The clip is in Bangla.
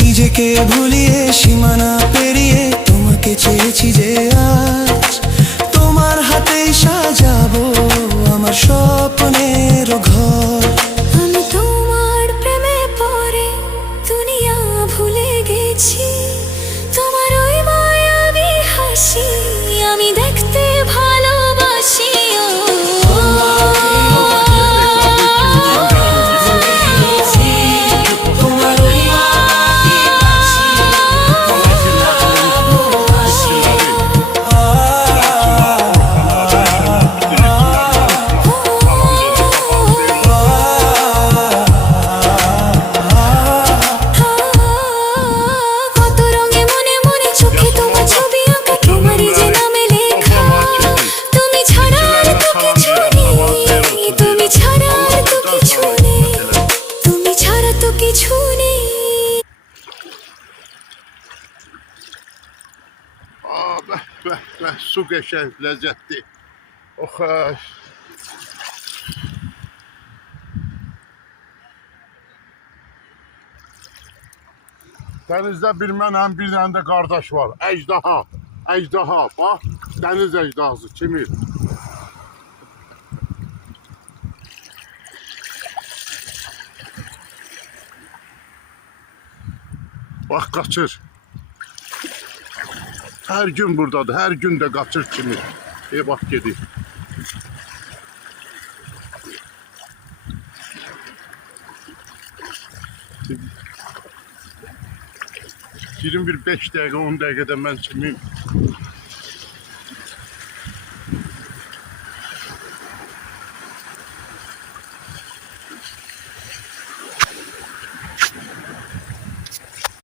নিজেকে ভুলিয়ে সীমানা পেরিয়ে তোমাকে চেয়েছি যে আজ তোমার হাতেই সাজাবো আমার স্বপ্নের ঘর। আমি তোমার প্রেমে পড়ে দুনিয়া ভুলে গেছি, তোমার ওই মায়াবী হাসি আমি দেখতে ভালোবাসি। কত রঙে মনে মনে চোখে তোমার ছবি আঁকা, তোমারই যে নামে লেখা। তুমি ছাড়া আর তো কিছু নেই, তুমি ছাড়া আর তো কিছু নেই, তুমি ছাড়া তো কিছু নেই। Beh, beh, beh, su geçen lezzetli. Oh, Denizde bilmem bir tane de kardeş var. Ejdaha. Ejdaha. Bak. Deniz ejdahası. Kimir. Bak kaçır. Her gün buradadır. Her gün de kaçır kimir. Bak gedir. Girin bir 5 dakika 10 dakikada ben kimim.